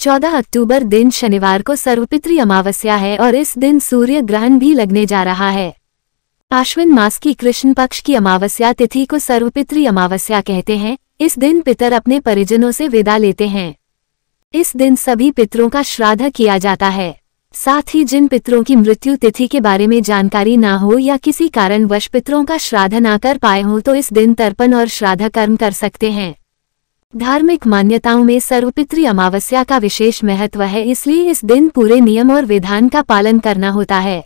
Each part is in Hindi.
14 अक्टूबर दिन शनिवार को सर्वपितृ अमावस्या है और इस दिन सूर्य ग्रहण भी लगने जा रहा है। आश्विन मास की कृष्ण पक्ष की अमावस्या तिथि को सर्वपितृ अमावस्या कहते हैं। इस दिन पितर अपने परिजनों से विदा लेते हैं। इस दिन सभी पितरों का श्राद्ध किया जाता है। साथ ही जिन पितरों की मृत्यु तिथि के बारे में जानकारी ना हो या किसी कारणवश पितरों का श्राद्ध ना कर पाए हों तो इस दिन तर्पण और श्राद्ध कर्म कर सकते हैं। धार्मिक मान्यताओं में सर्वपितृ अमावस्या का विशेष महत्व है, इसलिए इस दिन पूरे नियम और विधान का पालन करना होता है।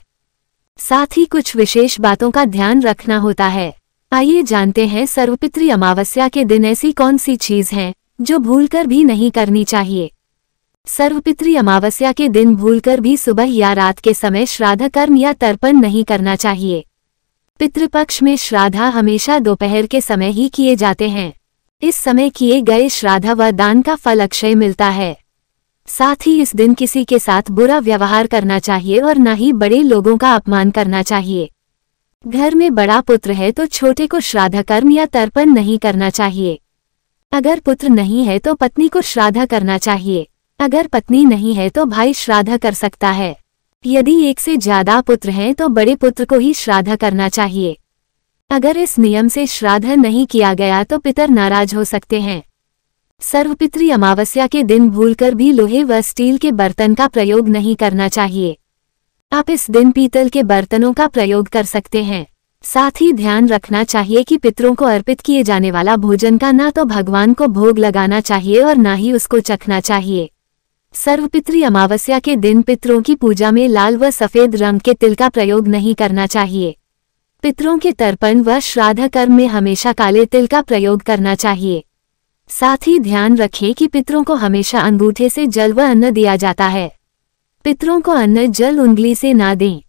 साथ ही कुछ विशेष बातों का ध्यान रखना होता है। आइए जानते हैं सर्वपितृ अमावस्या के दिन ऐसी कौन सी चीज है जो भूलकर भी नहीं करनी चाहिए। सर्वपितृ अमावस्या के दिन भूलकर भी सुबह या रात के समय श्राद्ध कर्म या तर्पण नहीं करना चाहिए। पितृपक्ष में श्राद्ध हमेशा दोपहर के समय ही किए जाते हैं। इस समय किए गए श्राद्ध व दान का फल अक्षय मिलता है। साथ ही इस दिन किसी के साथ बुरा व्यवहार करना चाहिए और न ही बड़े लोगों का अपमान करना चाहिए। घर में बड़ा पुत्र है तो छोटे को श्राद्ध कर्म या तर्पण नहीं करना चाहिए। अगर पुत्र नहीं है तो पत्नी को श्राद्ध करना चाहिए। अगर पत्नी नहीं है तो भाई श्राद्ध कर सकता है। यदि एक से ज्यादा पुत्र हैं तो बड़े पुत्र को ही श्राद्ध करना चाहिए। अगर इस नियम से श्राद्ध नहीं किया गया तो पितर नाराज हो सकते हैं। सर्वपितृ अमावस्या के दिन भूलकर भी लोहे व स्टील के बर्तन का प्रयोग नहीं करना चाहिए। आप इस दिन पीतल के बर्तनों का प्रयोग कर सकते हैं। साथ ही ध्यान रखना चाहिए कि पितरों को अर्पित किए जाने वाला भोजन का ना तो भगवान को भोग लगाना चाहिए और ना ही उसको चखना चाहिए। सर्वपितृ अमावस्या के दिन पितरों की पूजा में लाल व सफेद रंग के तिल का प्रयोग नहीं करना चाहिए। पितरों के तर्पण व श्राद्ध कर्म में हमेशा काले तिल का प्रयोग करना चाहिए। साथ ही ध्यान रखें कि पितरों को हमेशा अंगूठे से जल व अन्न दिया जाता है। पितरों को अन्न जल उंगली से ना दें।